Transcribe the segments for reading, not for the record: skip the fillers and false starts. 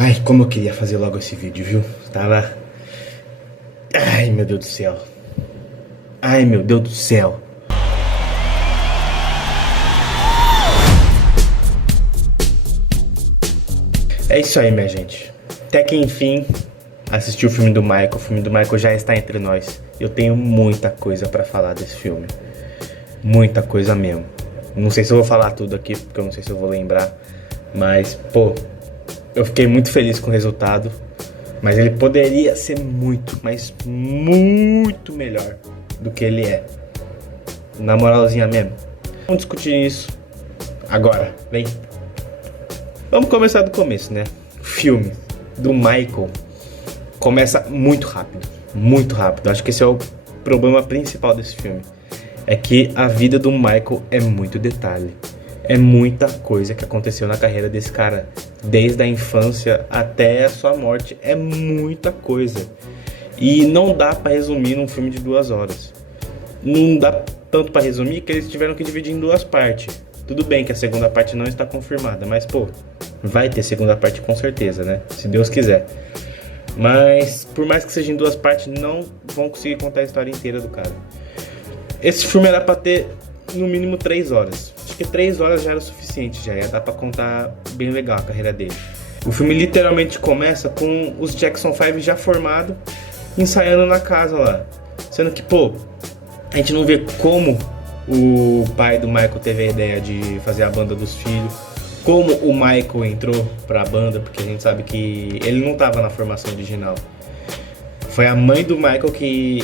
Ai, como eu queria fazer logo esse vídeo, viu? Tava. Ai, meu Deus do céu. Ai, meu Deus do céu. É isso aí, minha gente. Até que enfim, assisti o filme do Michael. O filme do Michael já está entre nós. Eu tenho muita coisa pra falar desse filme. Muita coisa mesmo. Não sei se eu vou falar tudo aqui, porque eu não sei se eu vou lembrar. Mas, pô, eu fiquei muito feliz com o resultado. Mas ele poderia ser muito, mas muito melhor do que ele é. Na moralzinha mesmo. Vamos discutir isso agora, vem. Vamos começar do começo, né? O filme do Michael começa muito rápido. Muito rápido. Acho que esse é o problema principal desse filme. É que a vida do Michael é muito detalhe. É muita coisa que aconteceu na carreira desse cara. Desde a infância até a sua morte. É muita coisa. E não dá pra resumir num filme de 2 horas. Não dá tanto pra resumir que eles tiveram que dividir em 2 partes. Tudo bem que a segunda parte não está confirmada, mas pô, vai ter segunda parte com certeza, né? Se Deus quiser. Mas por mais que seja em 2 partes, não vão conseguir contar a história inteira do cara. Esse filme era pra ter no mínimo 3 horas. Acho que 3 horas já era o suficiente, já ia dar pra contar bem legal a carreira dele. O filme literalmente começa com os Jackson 5 já formados, ensaiando na casa lá. Sendo que, pô, a gente não vê como o pai do Michael teve a ideia de fazer a banda dos filhos, como o Michael entrou pra banda, porque a gente sabe que ele não tava na formação original. Foi a mãe do Michael que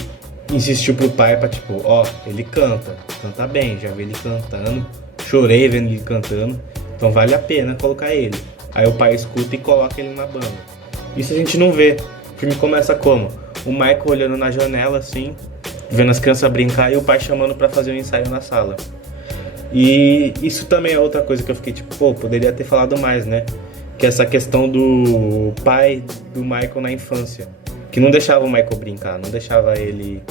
insistiu pro pai pra tipo, ó, ele canta bem, já vi ele cantando, chorei vendo ele cantando, então vale a pena colocar ele. Aí o pai escuta e coloca ele na banda. Isso a gente não vê. O filme começa como? O Michael olhando na janela assim, vendo as crianças brincar e o pai chamando pra fazer um ensaio na sala. E isso também é outra coisa que eu fiquei tipo, pô, poderia ter falado mais, né? Que é essa questão do pai do Michael na infância, que não deixava o Michael brincar, não deixava ele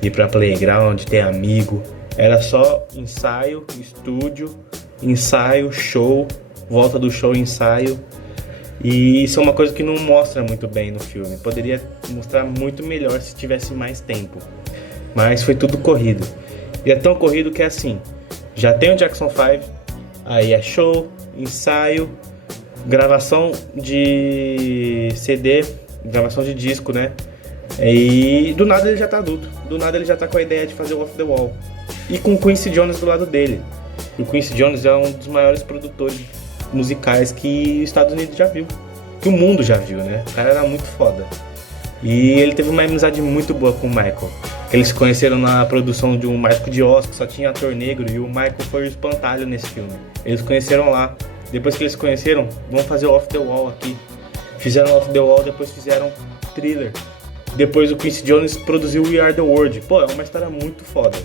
ir pra playground, ter amigo. Era só ensaio, estúdio, ensaio, show, volta do show, ensaio. E isso é uma coisa que não mostra muito bem no filme. Poderia mostrar muito melhor se tivesse mais tempo. Mas foi tudo corrido. E é tão corrido que é assim, já tem o Jackson 5, aí é show, ensaio, gravação de CD, gravação de disco, né? E do nada ele já tá adulto. Do nada ele já tá com a ideia de fazer o Off the Wall. E com o Quincy Jones do lado dele. E o Quincy Jones é um dos maiores produtores musicais que os Estados Unidos já viu. Que o mundo já viu, né? O cara era muito foda. E ele teve uma amizade muito boa com o Michael. Eles se conheceram na produção de um Mágico de Oz, que só tinha ator negro, e o Michael foi o espantalho nesse filme. Eles se conheceram lá. Depois que eles se conheceram, vão fazer o Off the Wall aqui. Fizeram Off the Wall, depois fizeram Thriller. Depois o Quincy Jones produziu We Are the World. Pô, é uma história muito foda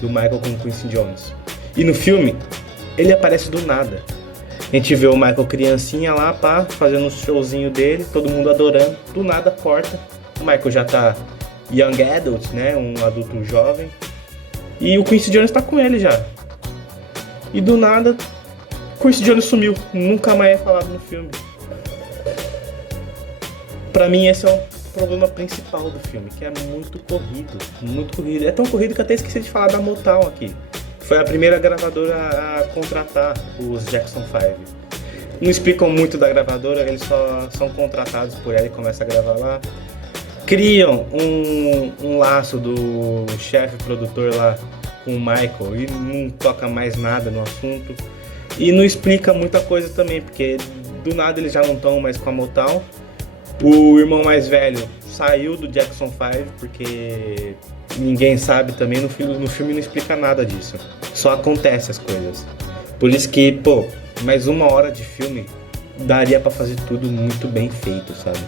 do Michael com o Quincy Jones. E no filme, ele aparece do nada. A gente vê o Michael criancinha lá, pá, fazendo um showzinho dele, todo mundo adorando. Do nada, corta. O Michael já tá young adult, né? Um adulto jovem. E o Quincy Jones tá com ele já. E do nada, o Quincy Jones sumiu. Nunca mais é falado no filme. Pra mim, esse é o problema principal do filme, que é muito corrido. Muito corrido. É tão corrido que eu até esqueci de falar da Motown aqui. Foi a primeira gravadora a contratar os Jackson 5. Não explicam muito da gravadora, eles só são contratados por ela e começam a gravar lá. Criam um laço do chefe produtor lá com o Michael e não toca mais nada no assunto. E não explica muita coisa também, porque do nada eles já não estão mais com a Motown. O irmão mais velho saiu do Jackson 5 porque ninguém sabe também, no filme não explica nada disso. Só acontece as coisas. Por isso que, pô, mais 1 hora de filme daria pra fazer tudo muito bem feito, sabe?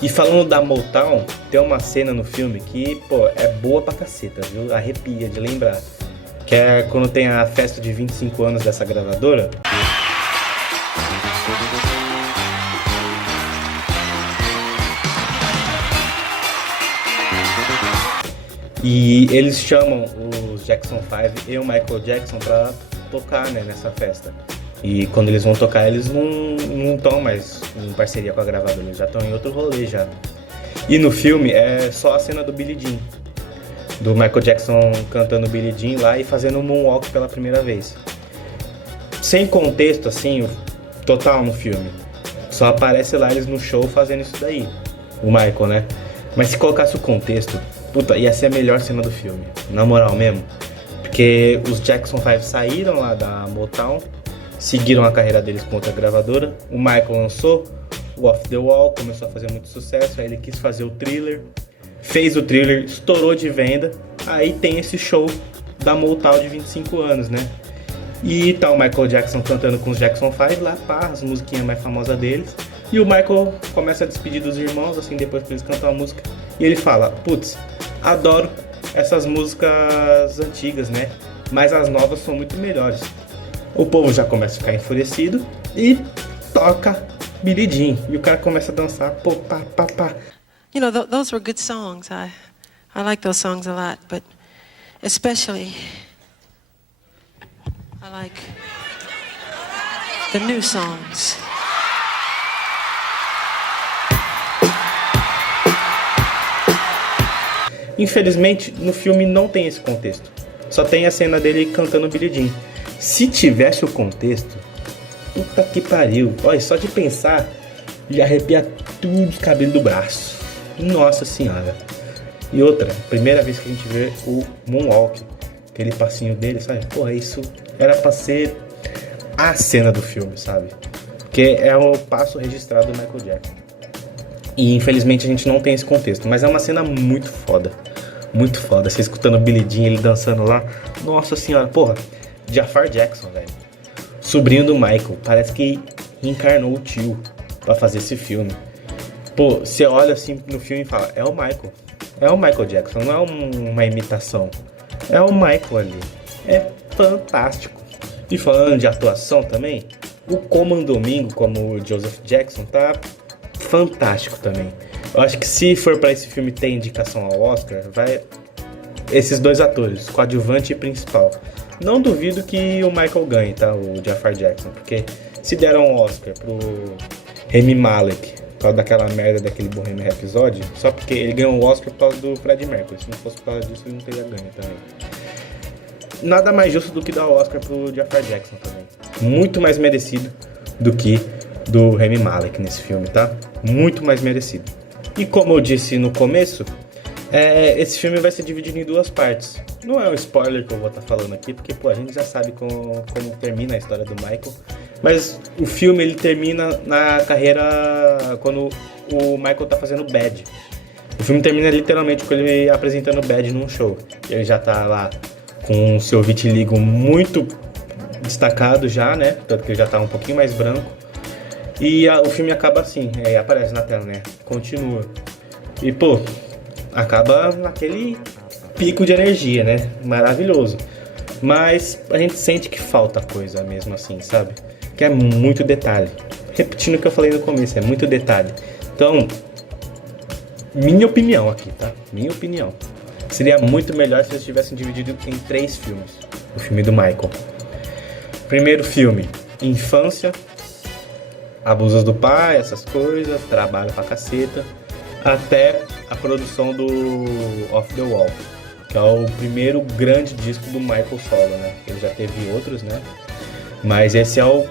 E falando da Motown, tem uma cena no filme que, pô, é boa pra caceta, viu? Arrepia de lembrar. Que é quando tem a festa de 25 anos dessa gravadora. E eles chamam os Jackson 5 e o Michael Jackson pra tocar, né, nessa festa. E quando eles vão tocar, eles não estão mais em parceria com a gravadora, eles já estão em outro rolê já. E no filme é só a cena do Billie Jean, do Michael Jackson cantando Billie Jean lá e fazendo um moonwalk pela primeira vez. Sem contexto, assim, total no filme. Só aparece lá eles no show fazendo isso daí, o Michael, né? Mas se colocasse o contexto, puta, ia ser a melhor cena do filme, na moral mesmo. Porque os Jackson 5 saíram lá da Motown, seguiram a carreira deles com outra gravadora. O Michael lançou o Off The Wall, começou a fazer muito sucesso. Aí ele quis fazer o Thriller, fez o Thriller, estourou de venda. Aí tem esse show da Motown de 25 anos, né? E tá o Michael Jackson cantando com os Jackson 5 lá, pá, as musiquinhas mais famosas deles. E o Michael começa a despedir dos irmãos, assim, depois que eles cantam a música. E ele fala, putz, adoro essas músicas antigas, né? Mas as novas são muito melhores. O povo já começa a ficar enfurecido e toca Billie Jean. E o cara começa a dançar, pô, pá, pá, pá. You know, those were good songs. I like those songs a lot, but especially I like the new songs. Infelizmente, no filme não tem esse contexto. Só tem a cena dele cantando Billie Jean. Se tivesse o contexto, puta que pariu. Olha, só de pensar, já arrepia tudo os cabelos do braço. Nossa senhora. E outra, primeira vez que a gente vê o Moonwalk, aquele passinho dele, sabe? Porra, isso era pra ser a cena do filme, sabe? Porque é o passo registrado do Michael Jackson. E infelizmente a gente não tem esse contexto, mas é uma cena muito foda. Muito foda. Você escutando o Billie Jean, ele dançando lá. Nossa senhora, porra. Jafar Jackson, velho. Sobrinho do Michael. Parece que encarnou o tio pra fazer esse filme. Pô, você olha assim no filme e fala, é o Michael. É o Michael Jackson, não é uma imitação. É o Michael ali. É fantástico. E falando de atuação também, o Coman Domingo, como o Joseph Jackson, tá fantástico também. Eu acho que se for pra esse filme ter indicação ao Oscar, vai esses dois atores, coadjuvante e principal. Não duvido que o Michael ganhe, tá? O Jafar Jackson, porque se deram um Oscar pro Rami Malek por causa daquela merda daquele Bohemian Rhapsody, só porque ele ganhou o Oscar por causa do Freddie Mercury. Se não fosse por causa disso, ele não teria ganho também. Nada mais justo do que dar o Oscar pro Jafar Jackson também. Muito mais merecido do que do Rami Malek nesse filme, tá? Muito mais merecido. E como eu disse no começo, esse filme vai ser dividido em duas partes. Não é um spoiler que eu vou estar falando aqui, porque pô, a gente já sabe como termina a história do Michael. Mas o filme ele termina na carreira quando o Michael tá fazendo Bad. O filme termina literalmente com ele apresentando Bad num show. Ele já tá lá com o seu vitiligo muito destacado já, né? Tanto que ele já tá um pouquinho mais branco. E o filme acaba assim, aparece na tela, né? Continua. E pô, acaba naquele pico de energia, né? Maravilhoso. Mas a gente sente que falta coisa mesmo assim, sabe? Que é muito detalhe. Repetindo o que eu falei no começo, é muito detalhe. Então, minha opinião aqui, tá? Minha opinião. Seria muito melhor se eles tivessem dividido em 3 filmes. O filme do Michael. Primeiro filme, infância, abusos do pai, essas coisas, trabalho pra caceta, até a produção do Off The Wall, que é o primeiro grande disco do Michael solo, né? Ele já teve outros, né? Mas esse é o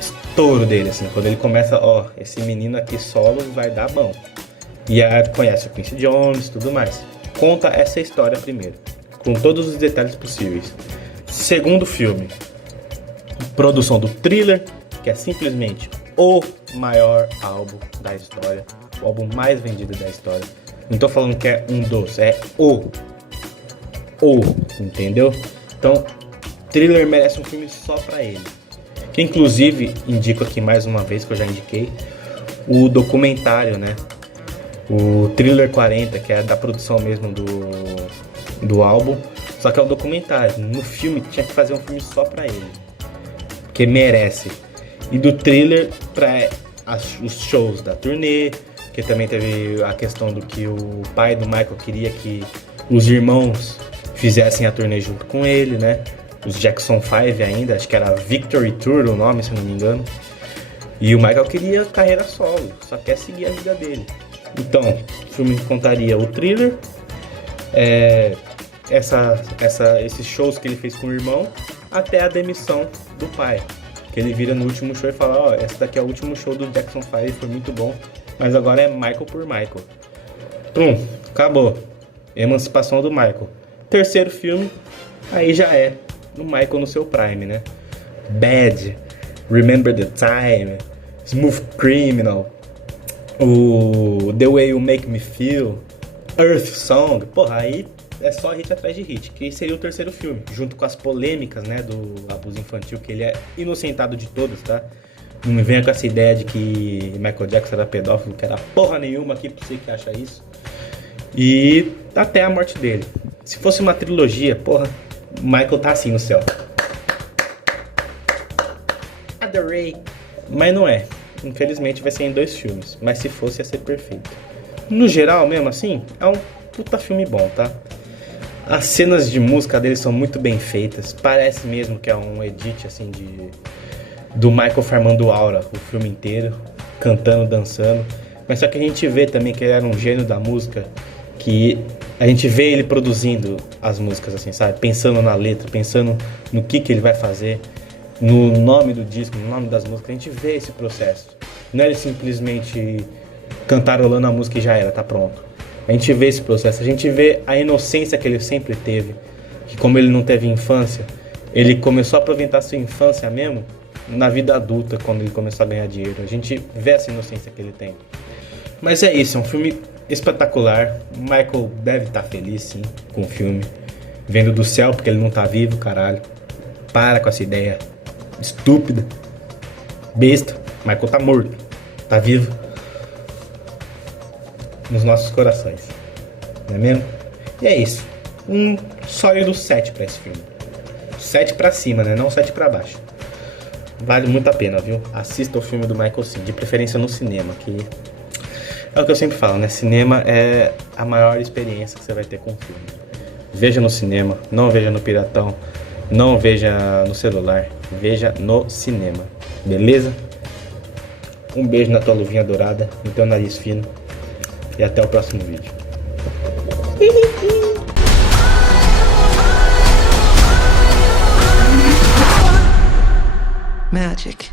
estouro dele, assim, quando ele começa, ó, esse menino aqui solo vai dar bom. E aí conhece o Quincy Jones e tudo mais. Conta essa história primeiro, com todos os detalhes possíveis. Segundo filme, produção do Thriller, que é simplesmente o maior álbum da história, o álbum mais vendido da história. Não tô falando que é um dos, é o, entendeu? Então, Thriller merece um filme só pra ele. Que inclusive, indico aqui mais uma vez, que eu já indiquei, o documentário, né? O Thriller 40, que é da produção mesmo do álbum. Só que é um documentário. No filme, tinha que fazer um filme só pra ele. Porque merece. E do Thriller para os shows da turnê, que também teve a questão do que o pai do Michael queria que os irmãos fizessem a turnê junto com ele, né? os Jackson 5 ainda, acho que era Victory Tour o nome, se não me engano. E o Michael queria carreira solo, só quer seguir a vida dele. Então, o filme contaria o thriller, esses shows que ele fez com o irmão, até a demissão do pai. Que ele vira no último show e fala, ó, esse daqui é o último show do Jackson 5, foi muito bom, mas agora é Michael por Michael. Acabou. Emancipação do Michael. Terceiro filme, aí já é o Michael no seu prime, né? Bad, Remember the Time, Smooth Criminal, o The Way You Make Me Feel, Earth Song. Porra, aí é só hit atrás de hit, que seria o terceiro filme, junto com as polêmicas, né, do abuso infantil, que ele é inocentado de todos, tá? Não me venha com essa ideia de que Michael Jackson era pedófilo, que era porra nenhuma aqui pra você que acha isso. E até a morte dele. Se fosse uma trilogia, porra, Michael tá assim no céu. Adorei. Mas não é. Infelizmente vai ser em 2 filmes. Mas se fosse, ia ser perfeito. No geral, mesmo assim, é um puta filme bom, tá? As cenas de música dele são muito bem feitas. Parece mesmo que é um edit, assim, do Michael farmando aura o filme inteiro, cantando, dançando. Mas só que a gente vê também que ele era um gênio da música, que a gente vê ele produzindo as músicas, assim, sabe? Pensando na letra, pensando no que ele vai fazer, no nome do disco, no nome das músicas. A gente vê esse processo. Não é ele simplesmente cantarolando a música e já era, tá pronto. A gente vê esse processo, a gente vê a inocência que ele sempre teve, que como ele não teve infância, ele começou a aproveitar a sua infância mesmo na vida adulta, quando ele começou a ganhar dinheiro. A gente vê essa inocência que ele tem. Mas é isso, é um filme espetacular. O Michael deve estar feliz, sim, com o filme. Vendo do céu, porque ele não tá vivo, caralho. Para com essa ideia estúpida, besta. Michael tá morto, tá vivo nos nossos corações, não é mesmo? E é isso, um sólido 7 pra esse filme. 7 pra cima, né? Não 7 pra baixo. Vale muito a pena, viu? Assista o filme do Michael, sim, de preferência no cinema, que é o que eu sempre falo, né? Cinema é a maior experiência que você vai ter com o filme. Veja no cinema, não veja no piratão, não veja no celular, veja no cinema, beleza? Um beijo na tua luvinha dourada, no teu nariz fino, e até o próximo vídeo. Magic.